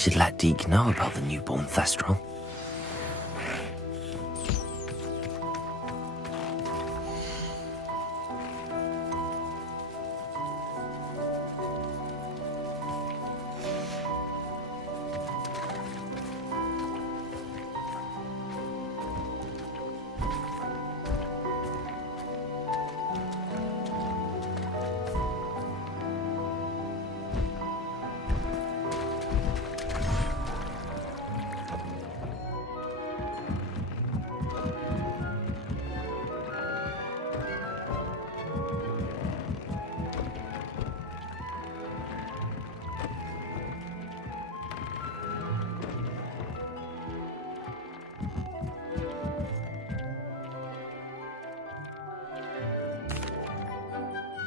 should let Deke know about the newborn Thestral.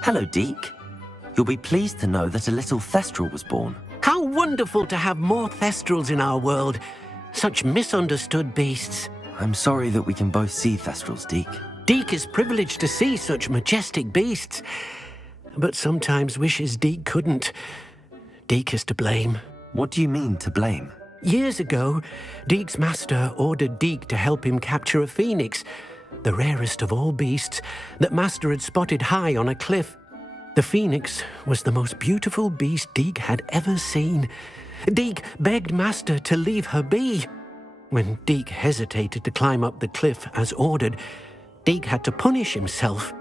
Hello, Deke. You'll be pleased to know that a little Thestral was born. How wonderful to have more Thestrals in our world. Such misunderstood beasts. I'm sorry that we can both see Thestrals, Deke. Deke is privileged to see such majestic beasts, but sometimes wishes Deke couldn't. Deke is to blame. What do you mean, to blame? Years ago, Deke's master ordered Deke to help him capture a phoenix, the rarest of all beasts, that Master had spotted high on a cliff. The phoenix was the most beautiful beast Deke had ever seen. Deke begged Master to leave her be. When Deke hesitated to climb up the cliff as ordered, Deke had to punish himself.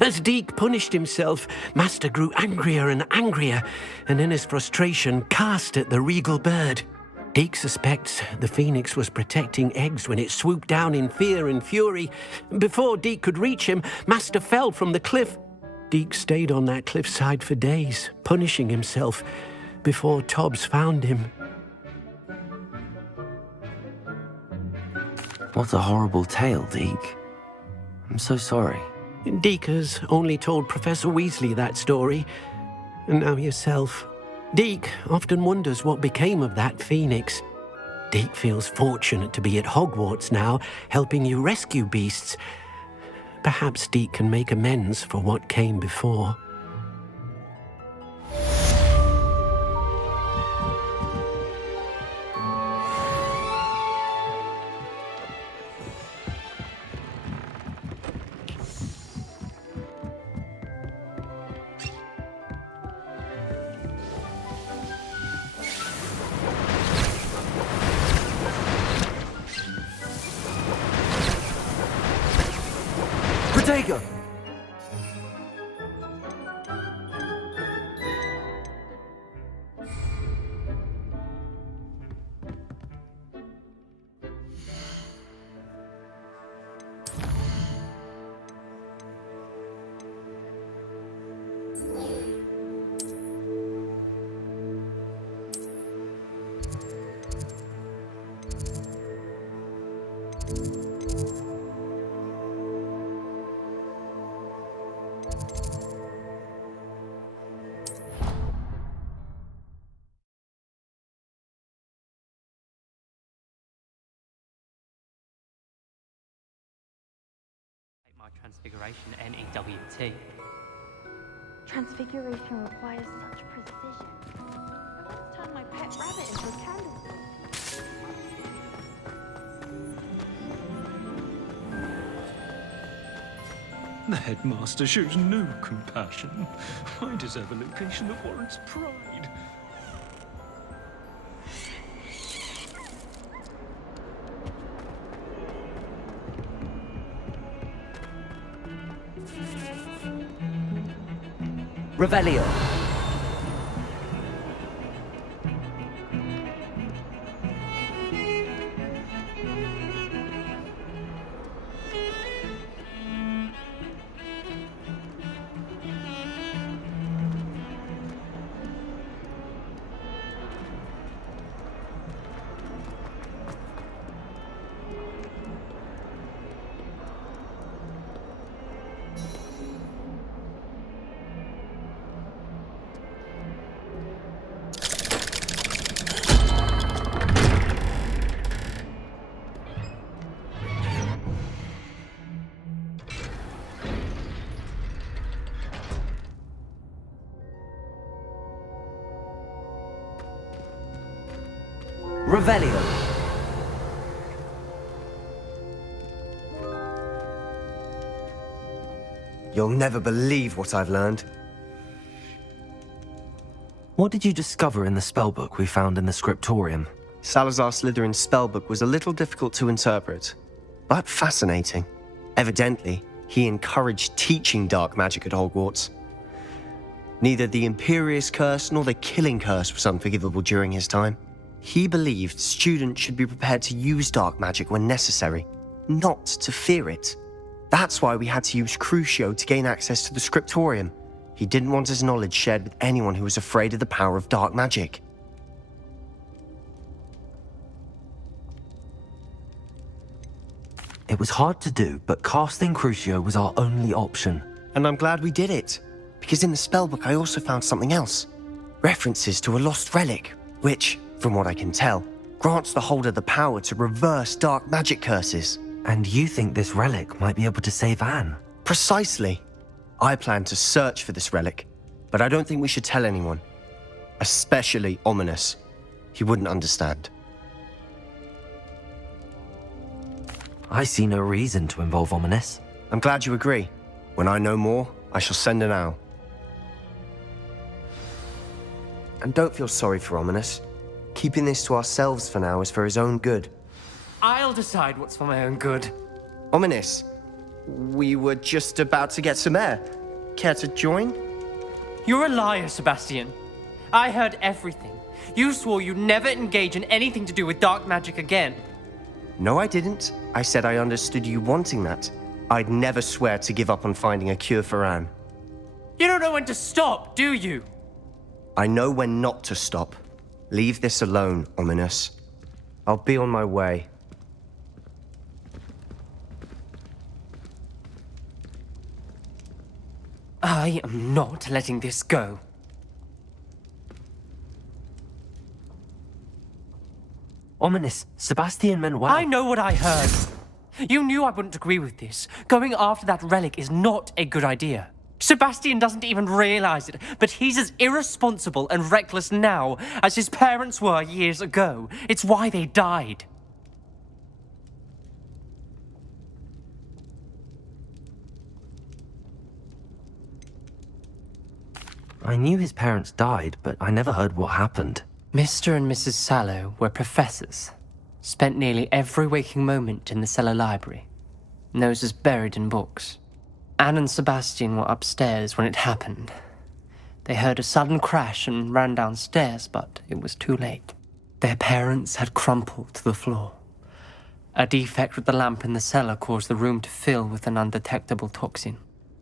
As Deke punished himself, Master grew angrier and angrier, and in his frustration cast at the regal bird. Deke suspects the phoenix was protecting eggs when it swooped down in fear and fury. Before Deke could reach him, Master fell from the cliff. Deke stayed on that cliffside for days, punishing himself, before Tobbs found him. What a horrible tale, Deke. I'm so sorry. Deke has only told Professor Weasley that story, and now yourself. Deke often wonders what became of that phoenix. Deke feels fortunate to be at Hogwarts now, helping you rescue beasts. Perhaps Deke can make amends for what came before. Protego! My transfiguration NEWT. Transfiguration requires such precision. I once turned my pet rabbit into a candle. The headmaster shows no compassion. I deserve a location that warrants pride. Revelio. Revelio. You'll never believe what I've learned. What did you discover in the spellbook we found in the scriptorium? Salazar Slytherin's spellbook was a little difficult to interpret, but fascinating. Evidently, he encouraged teaching dark magic at Hogwarts. Neither the Imperious Curse nor the Killing Curse was unforgivable during his time. He believed students should be prepared to use dark magic when necessary, not to fear it. That's why we had to use Crucio to gain access to the scriptorium. He didn't want his knowledge shared with anyone who was afraid of the power of dark magic. It was hard to do, but casting Crucio was our only option. And I'm glad we did it, because in the spellbook I also found something else. References to a lost relic, which, from what I can tell, grants the holder the power to reverse dark magic curses. And you think this relic might be able to save Anne? Precisely. I plan to search for this relic, but I don't think we should tell anyone. Especially Ominous. He wouldn't understand. I see no reason to involve Ominous. I'm glad you agree. When I know more, I shall send an owl. And don't feel sorry for Ominous. Keeping this to ourselves for now is for his own good. I'll decide what's for my own good. Ominous, we were just about to get some air. Care to join? You're a liar, Sebastian. I heard everything. You swore you'd never engage in anything to do with dark magic again. No, I didn't. I said I understood you wanting that. I'd never swear to give up on finding a cure for Anne. You don't know when to stop, do you? I know when not to stop. Leave this alone, Ominous. I'll be on my way. I am not letting this go. Ominous, Sebastian meant well. I know what I heard. You knew I wouldn't agree with this. Going after that relic is not a good idea. Sebastian doesn't even realize it, but he's as irresponsible and reckless now as his parents were years ago. It's why they died. I knew his parents died, but I never heard what happened. Mr. and Mrs. Sallow were professors. Spent nearly every waking moment in the cellar library. Noses buried in books. Anne and Sebastian were upstairs when it happened. They heard a sudden crash and ran downstairs, but it was too late. Their parents had crumpled to the floor. A defect with the lamp in the cellar caused the room to fill with an undetectable toxin.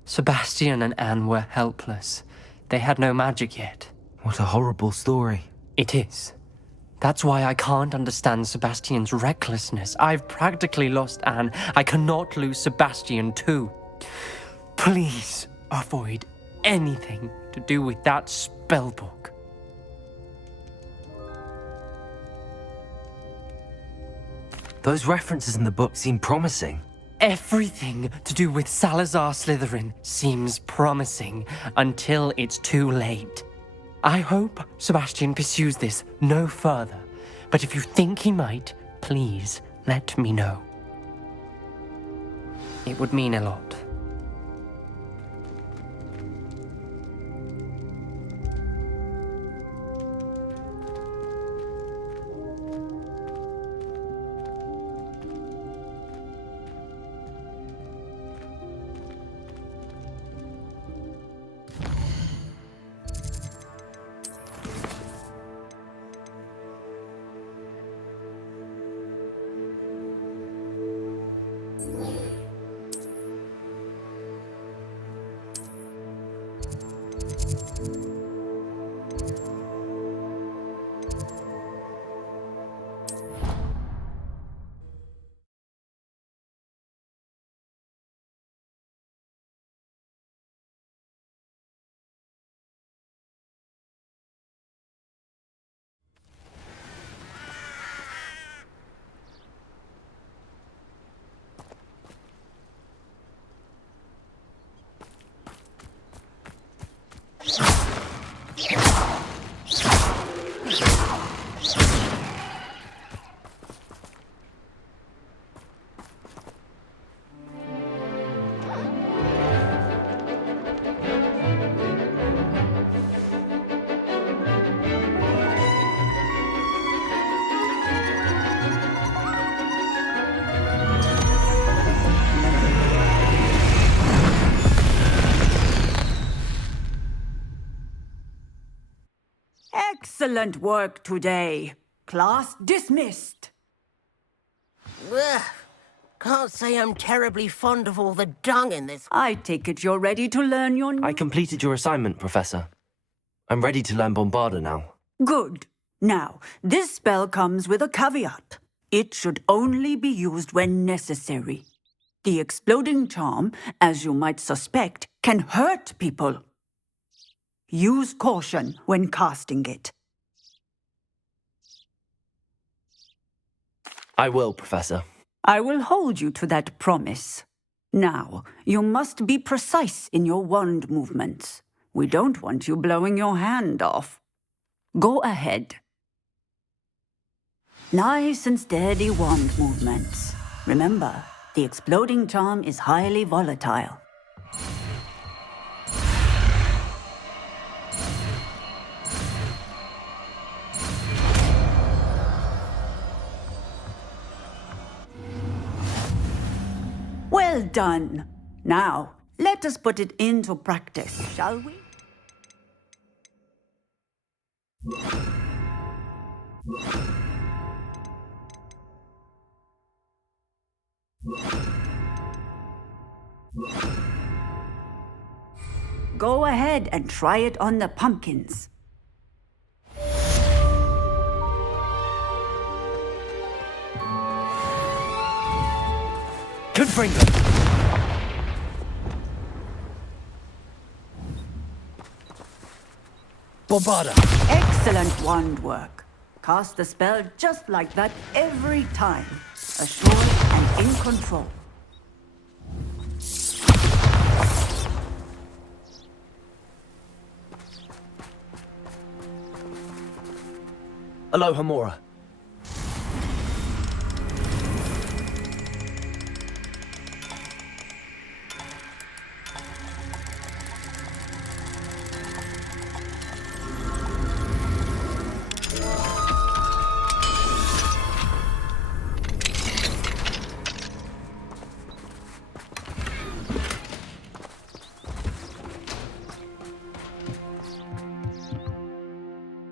Sebastian and Anne were helpless. They had no magic yet. What a horrible story. It is. That's why I can't understand Sebastian's recklessness. I've practically lost Anne. I cannot lose Sebastian too. Please avoid anything to do with that spellbook. Those references in the book seem promising. Everything to do with Salazar Slytherin seems promising until it's too late. I hope Sebastian pursues this no further, but if you think he might, please let me know. It would mean a lot. Excellent work today. Class dismissed. Ugh. Can't say I'm terribly fond of all the dung in this. I take it you're ready to learn your I completed your assignment, Professor. I'm ready to learn Bombarda now. Good. Now, this spell comes with a caveat. It should only be used when necessary. The exploding charm, as you might suspect, can hurt people. Use caution when casting it. I will, Professor. I will hold you to that promise. Now, you must be precise in your wand movements. We don't want you blowing your hand off. Go ahead. Nice and steady wand movements. Remember, the exploding charm is highly volatile. Well done. Now, let us put it into practice, shall we? Go ahead and try it on the pumpkins. Confringo! Bombarda! Excellent wand work. Cast the spell just like that every time. Assured and in control. Aloha Mora.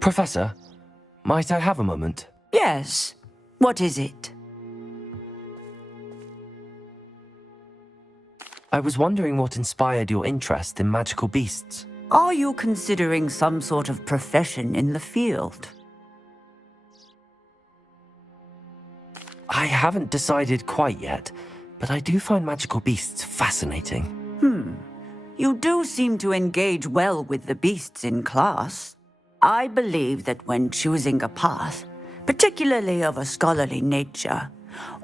Professor, might I have a moment? Yes. What is it? I was wondering what inspired your interest in magical beasts. Are you considering some sort of profession in the field? I haven't decided quite yet, but I do find magical beasts fascinating. You do seem to engage well with the beasts in class. I believe that when choosing a path, particularly of a scholarly nature,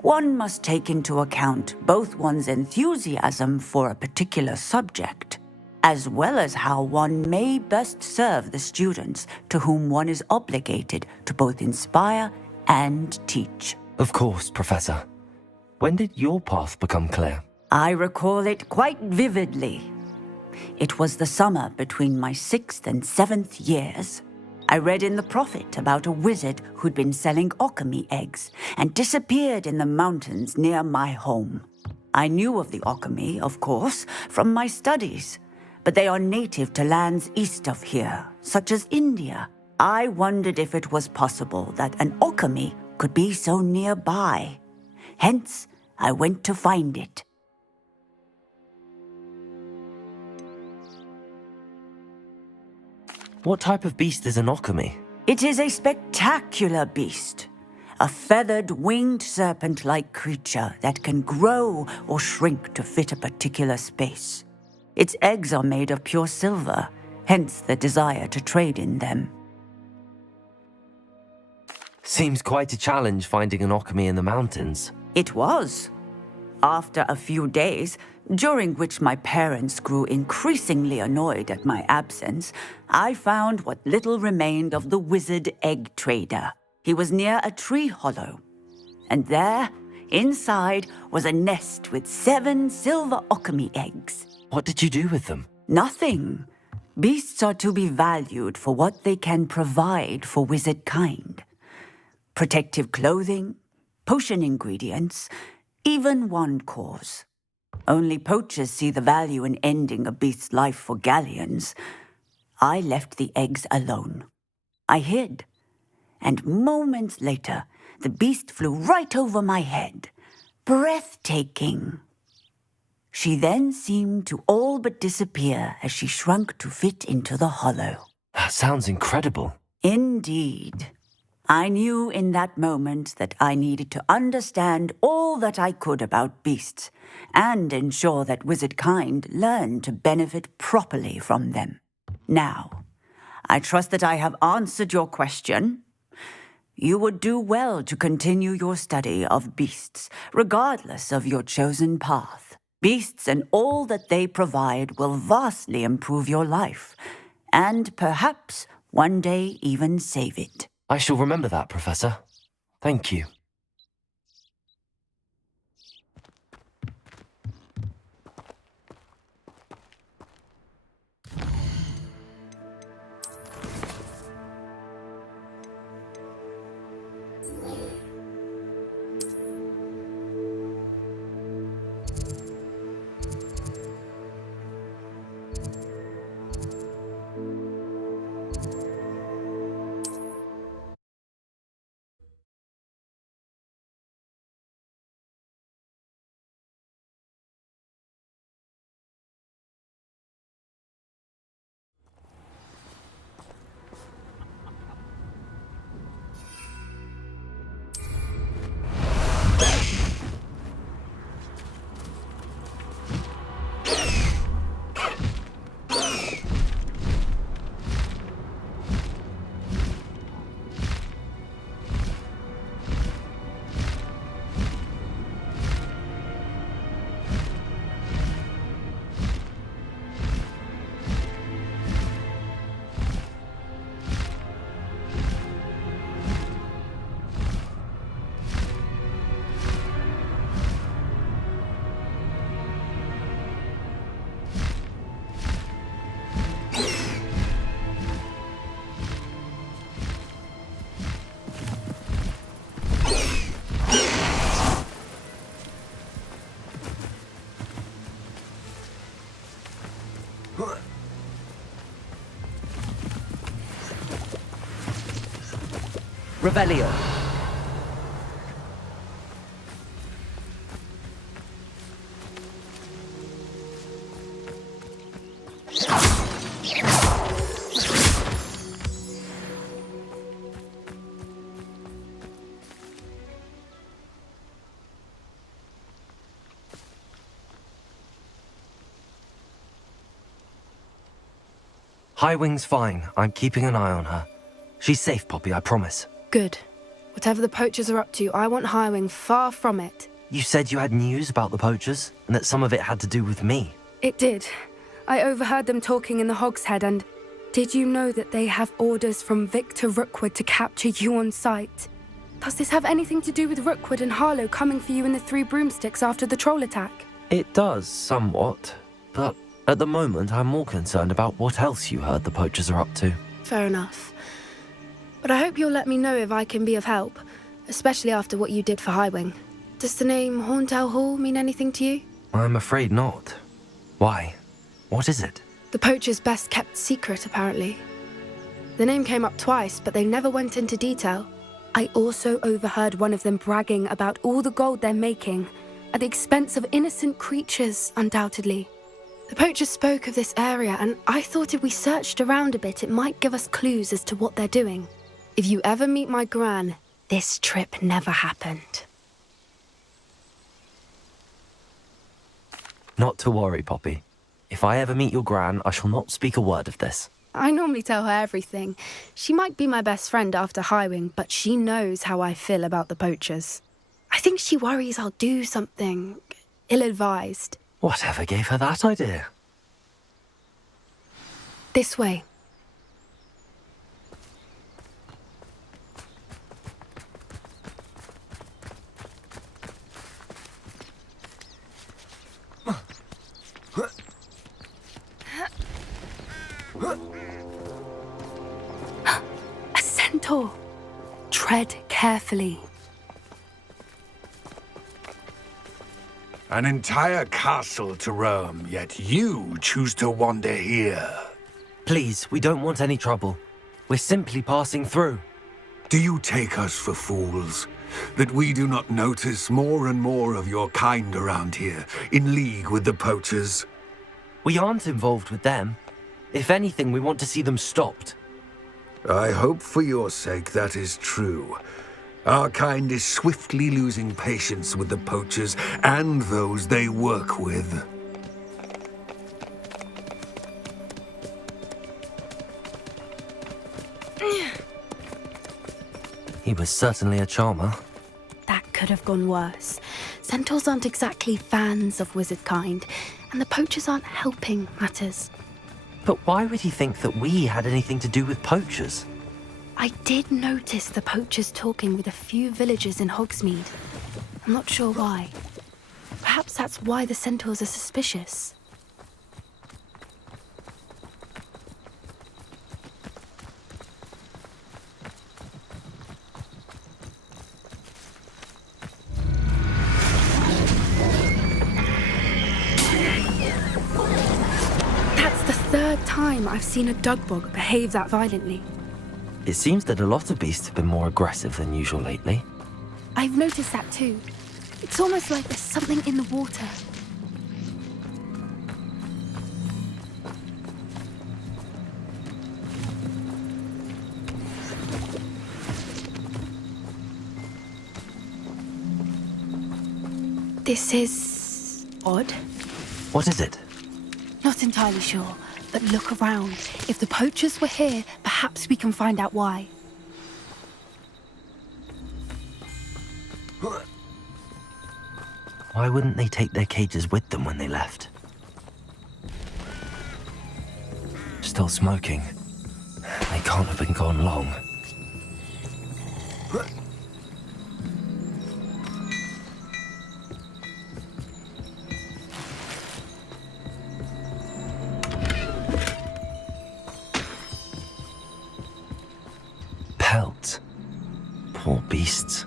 one must take into account both one's enthusiasm for a particular subject, as well as how one may best serve the students to whom one is obligated to both inspire and teach. Of course, Professor. When did your path become clear? I recall it quite vividly. It was the summer between my 6th and 7th years. I read in the Prophet about a wizard who'd been selling alchemy eggs and disappeared in the mountains near my home. I knew of the alchemy, of course, from my studies, but they are native to lands east of here, such as India. I wondered if it was possible that an alchemy could be so nearby. Hence, I went to find it. What type of beast is an alchemy? It is a spectacular beast. A feathered, winged serpent-like creature that can grow or shrink to fit a particular space. Its eggs are made of pure silver, hence the desire to trade in them. Seems quite a challenge finding an alchemy in the mountains. It was. After a few days, during which my parents grew increasingly annoyed at my absence, I found what little remained of the wizard egg trader. He was near a tree hollow. And there, inside, was a nest with 7 silver alchemy eggs. What did you do with them? Nothing. Beasts are to be valued for what they can provide for wizard kind. Protective clothing, potion ingredients, even wand cores. Only poachers see the value in ending a beast's life for galleons. I left the eggs alone. I hid, and moments later, the beast flew right over my head. Breathtaking. She then seemed to all but disappear as she shrunk to fit into the hollow. That sounds incredible. Indeed. I knew in that moment that I needed to understand all that I could about beasts and ensure that wizard kind learned to benefit properly from them. Now, I trust that I have answered your question. You would do well to continue your study of beasts, regardless of your chosen path. Beasts and all that they provide will vastly improve your life, and perhaps one day even save it. I shall remember that, Professor. Thank you. Revelio. Highwing's fine. I'm keeping an eye on her. She's safe, Poppy, I promise. Good. Whatever the poachers are up to, I want Highwing far from it. You said you had news about the poachers, and that some of it had to do with me. It did. I overheard them talking in the Hogshead, and did you know that they have orders from Victor Rookwood to capture you on sight? Does this have anything to do with Rookwood and Harlow coming for you in the Three Broomsticks after the troll attack? It does, somewhat. But at the moment, I'm more concerned about what else you heard the poachers are up to. Fair enough. But I hope you'll let me know if I can be of help, especially after what you did for Highwing. Does the name Horntail Hall mean anything to you? I'm afraid not. Why? What is it? The poacher's best kept secret, apparently. The name came up twice, but they never went into detail. I also overheard one of them bragging about all the gold they're making, at the expense of innocent creatures, undoubtedly. The poachers spoke of this area, and I thought if we searched around a bit, it might give us clues as to what they're doing. If you ever meet my gran, this trip never happened. Not to worry, Poppy. If I ever meet your gran, I shall not speak a word of this. I normally tell her everything. She might be my best friend after Highwing, but she knows how I feel about the poachers. I think she worries I'll do something ill-advised. Whatever gave her that idea? This way. A centaur. Tread carefully. An entire castle to roam, yet you choose to wander here. Please, we don't want any trouble. We're simply passing through. Do you take us for fools? That we do not notice more and more of your kind around here, in league with the poachers? We aren't involved with them. If anything, we want to see them stopped. I hope for your sake that is true. Our kind is swiftly losing patience with the poachers and those they work with. He was certainly a charmer. That could have gone worse. Centaurs aren't exactly fans of wizard kind, and the poachers aren't helping matters. But why would he think that we had anything to do with poachers? I did notice the poachers talking with a few villagers in Hogsmeade. I'm not sure why. Perhaps that's why the centaurs are suspicious. That's the third time I've seen a dugbog behave that violently. It seems that a lot of beasts have been more aggressive than usual lately. I've noticed that too. It's almost like there's something in the water. This is odd. What is it? Not entirely sure, but look around. If the poachers were here, perhaps we can find out why. Why wouldn't they take their cages with them when they left? Still smoking. They can't have been gone long. Pelt. Poor beasts.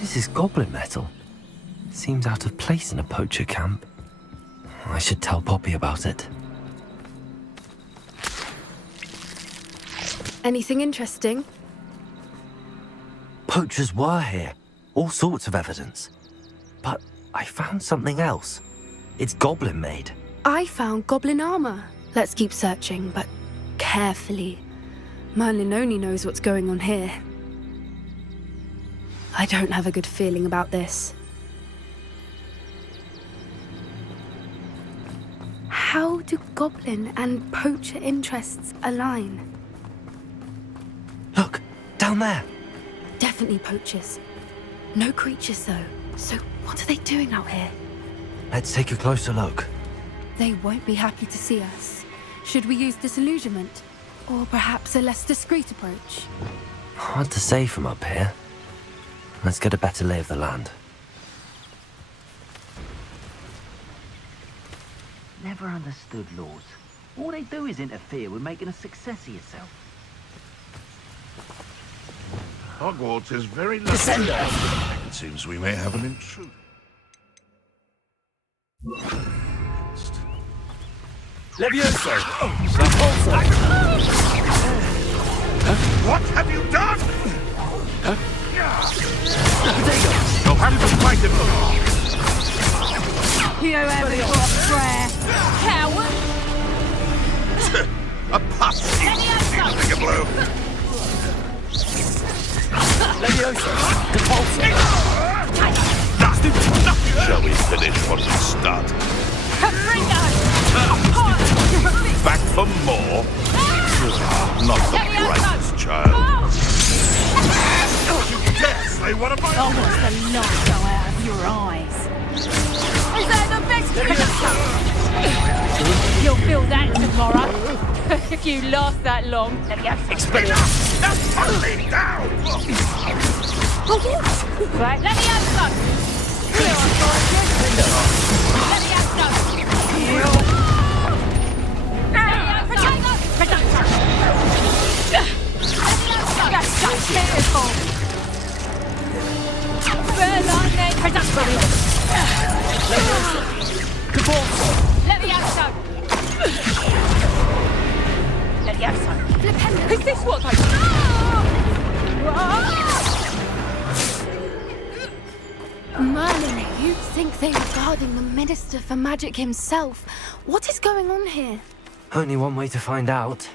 This is goblin metal. Seems out of place in a poacher camp. I should tell Poppy about it. Anything interesting? Poachers were here. All sorts of evidence. But I found something else. It's goblin made. I found goblin armor. Let's keep searching, but carefully. Merlin only knows what's going on here. I don't have a good feeling about this. How do goblin and poacher interests align? Look, down there. Definitely poachers. No creatures, though. So what are they doing out here? Let's take a closer look. They won't be happy to see us. Should we use disillusionment? Or perhaps a less discreet approach? Hard to say from up here. Let's get a better lay of the land. Never understood laws. All they do is interfere with making a success of yourself. Hogwarts is very lucky. It seems we may have an intruder. Levioso! What have you done? You'll have to fight him. You ever got prayer? Coward! A puss! Take a blow. Levioso! Depulso! Shall we finish what we started? Back for more? Not the brightest child. You dare slay one of my own! Almost the light go out of your eyes. Is that the best trick? You'll feel that tomorrow. If you last that long. Expelliarmus! Now put me down! Right, let me have some. Clear on, gorgeous. Let me have some. That's so beautiful. Let me have Levioso! Is this what I... Merlin, you'd think they were guarding the Minister for Magic himself. What is going on here? Only one way to find out.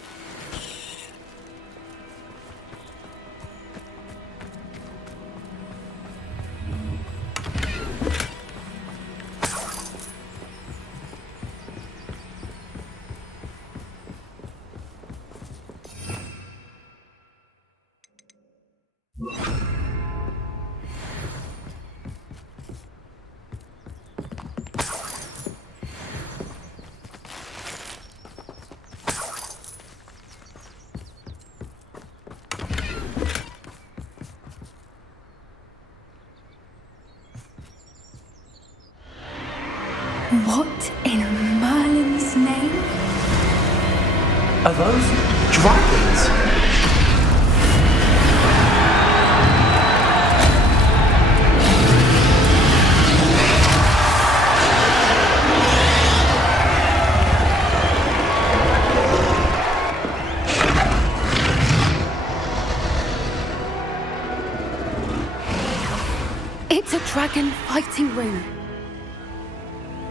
What in Merlin's name? Are those dragons? It's a dragon fighting ring.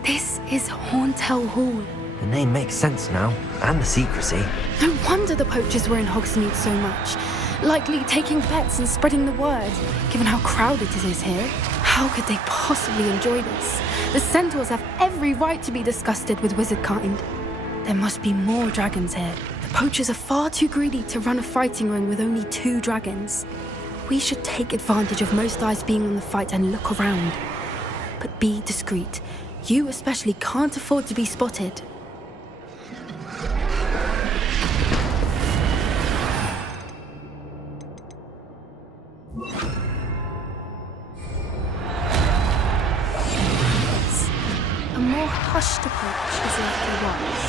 This is Horntail Hall. The name makes sense now, and the secrecy. No wonder the poachers were in Hogsmeade so much. Likely taking bets and spreading the word, given how crowded it is here. How could they possibly enjoy this? The centaurs have every right to be disgusted with wizard kind. There must be more dragons here. The poachers are far too greedy to run a fighting ring with only 2 dragons. We should take advantage of most eyes being on the fight and look around. But be discreet. You especially can't afford to be spotted. A more hushed approach is likely wise.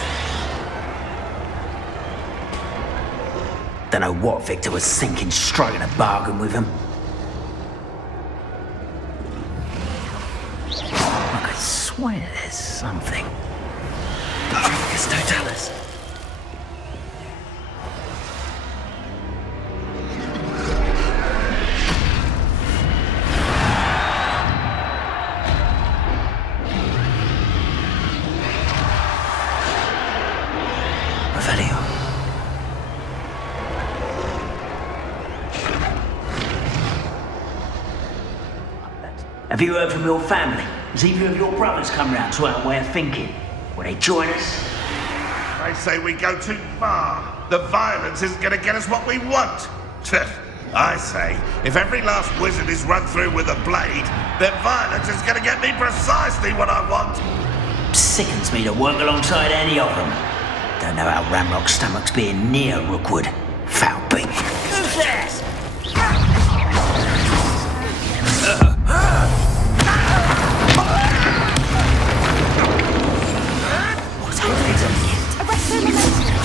Dunno what Victor was thinking, striking a bargain with him. I could swear there's something. It's Totalis. Revelio. Have you heard from your family? Has either of your brothers come round to our way of thinking? Will they join us? They say we go too far. The violence isn't going to get us what we want. I say, if every last wizard is run through with a blade, then violence is going to get me precisely what I want. Sickens me to work alongside any of them. Don't know how Ramrock's stomach's being near Rookwood. Foul beak. Who's there? What happened? Arrest them immediately.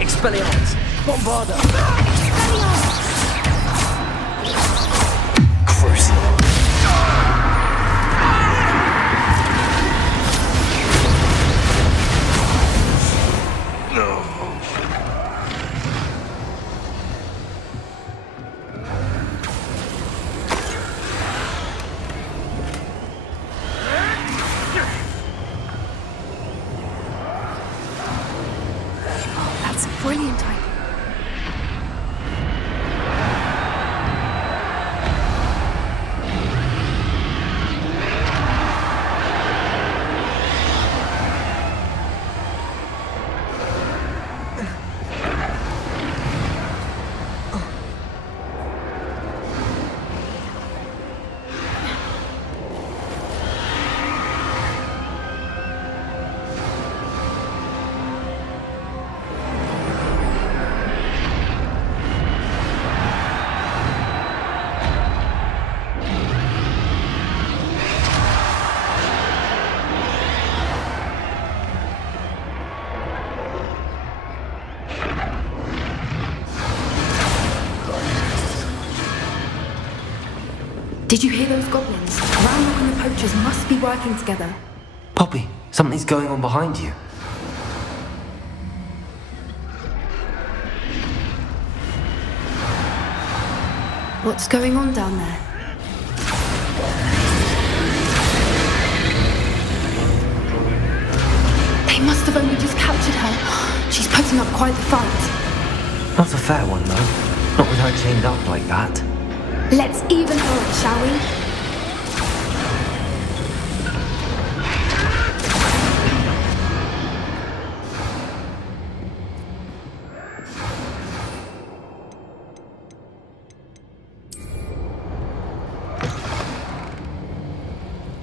Expelliarmus! Bombarda! Crucible! That's a brilliant idea. Did you hear those goblins? Ramrock and the poachers must be working together. Poppy, Something's going on behind you. What's going on down there? They must have only just captured her. She's putting up quite the fight. Not a fair one, though. Not with her chained up like that. Let's even her up, shall we?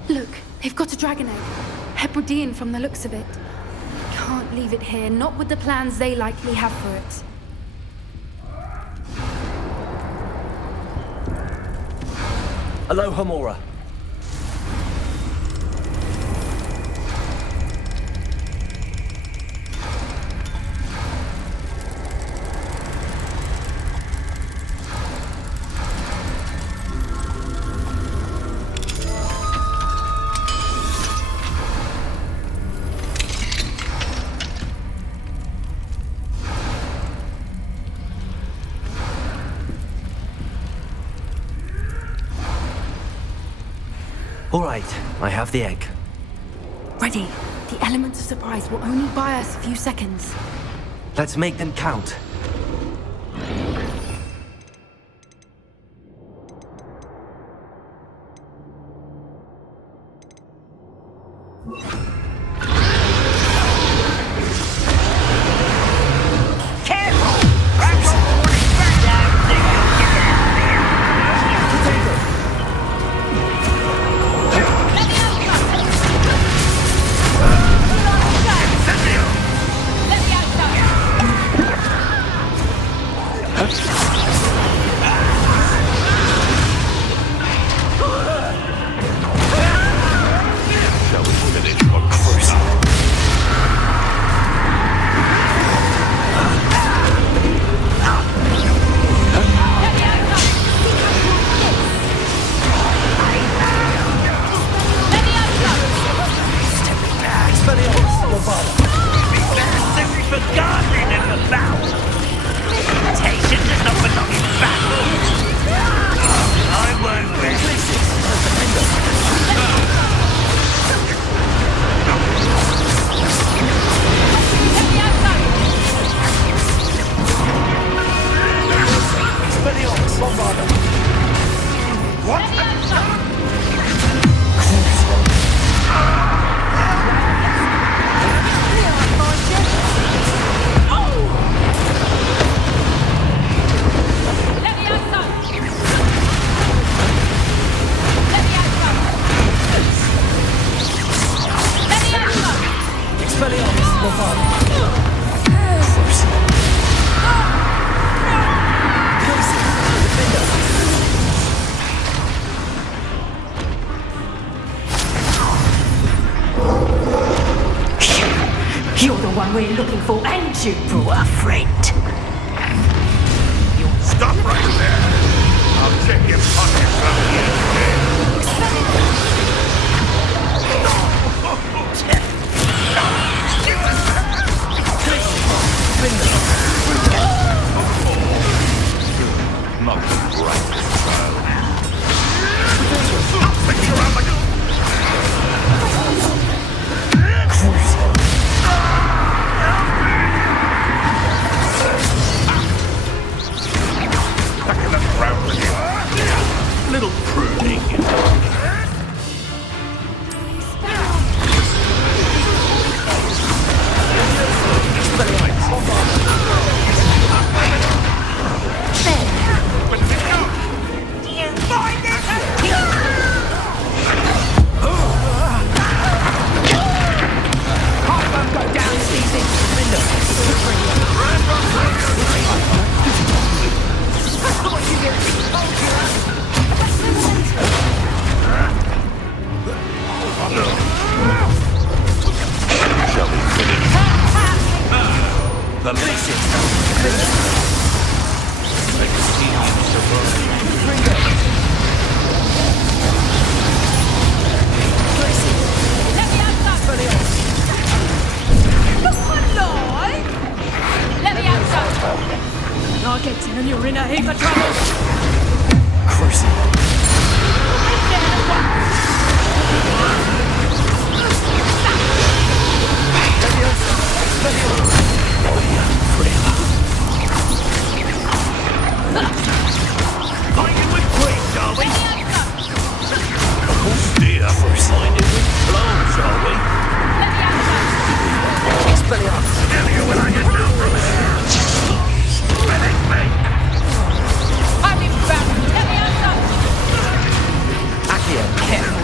Look, they've got a dragon egg. Hebridean from the looks of it. Can't leave it here, not with the plans they likely have for it. Aloha, Mora. All right, I have the egg. Ready. The element of surprise will only buy us a few seconds. Let's make them count. You're the one we're looking for, ain't you, poor friend? Stop right there! I'll check your pockets up Not right, child. I'll stick you around like a... Back in the ground with you. Little pruning. and you're in a heap of trouble. Crucible. Fighting with quakes, are we? Oh dear, fighting with blows, are we? Expelliarmus. Tell you when I get down from here. Spinning me. I'm in back. Let me answer. Accio, careful.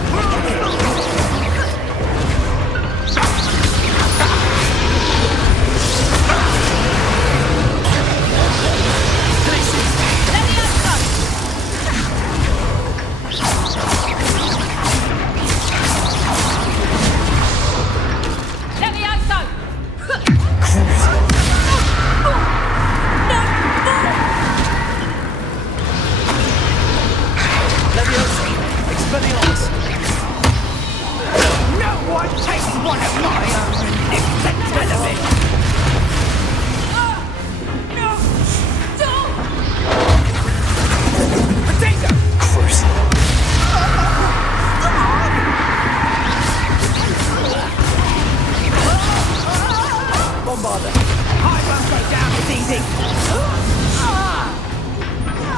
Let me answer. Let me answer. Leviosa. Expelliarmus. No one takes one of my own and lives to tell of it. No! Don't! Potato! Crucible. Bombarder. I won't go down as easy.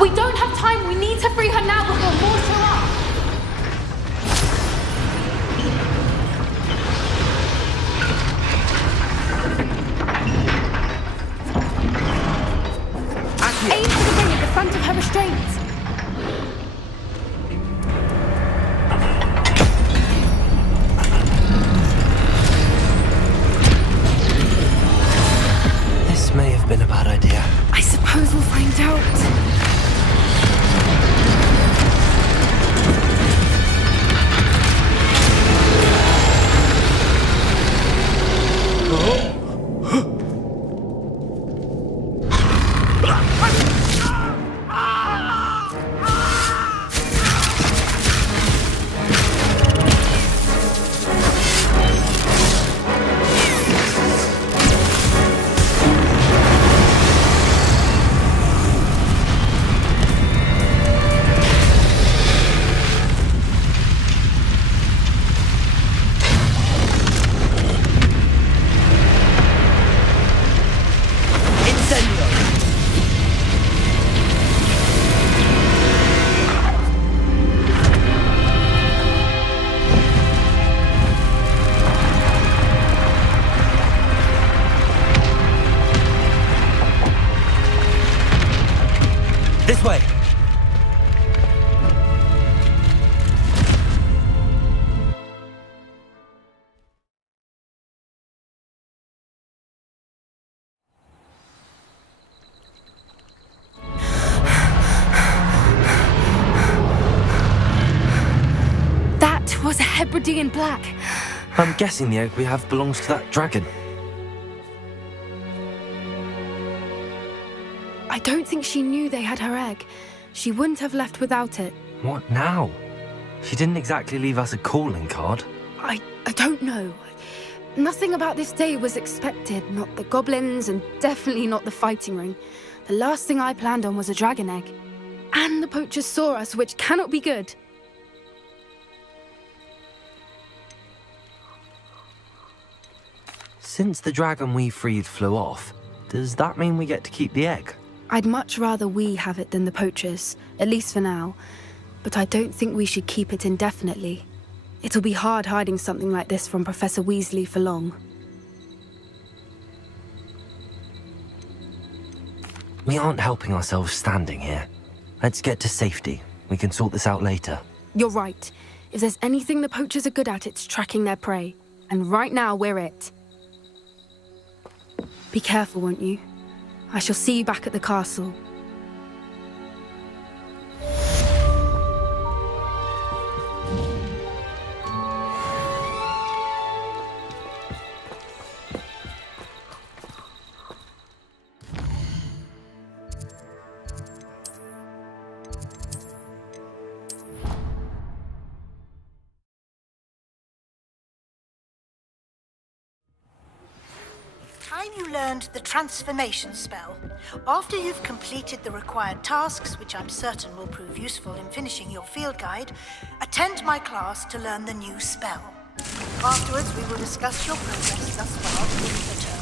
We don't have time. We need to free her now before more show up. Aim for the ring at the front of her restraints. This may have been a bad idea. I suppose we'll find out. This way. That was a Hebridean black. I'm guessing the egg we have belongs to that dragon. I don't think she knew they had her egg. She wouldn't have left without it. What now? She didn't exactly leave us a calling card. I don't know. Nothing about this day was expected. Not the goblins, and definitely not the fighting ring. The last thing I planned on was a dragon egg. And the poachers saw us, which cannot be good. Since the dragon we freed flew off, does that mean we get to keep the egg? I'd much rather we have it than the poachers, at least for now. But I don't think we should keep it indefinitely. It'll be hard hiding something like this from Professor Weasley for long. We aren't helping ourselves standing here. Let's get to safety. We can sort this out later. You're right. If there's anything the poachers are good at, it's tracking their prey. And right now, we're it. Be careful, won't you? I shall see you back at the castle. time you learned the transformation spell. After you've completed the required tasks, which I'm certain will prove useful in finishing your field guide, attend my class to learn the new spell. Afterwards, we will discuss your progress thus far during the term.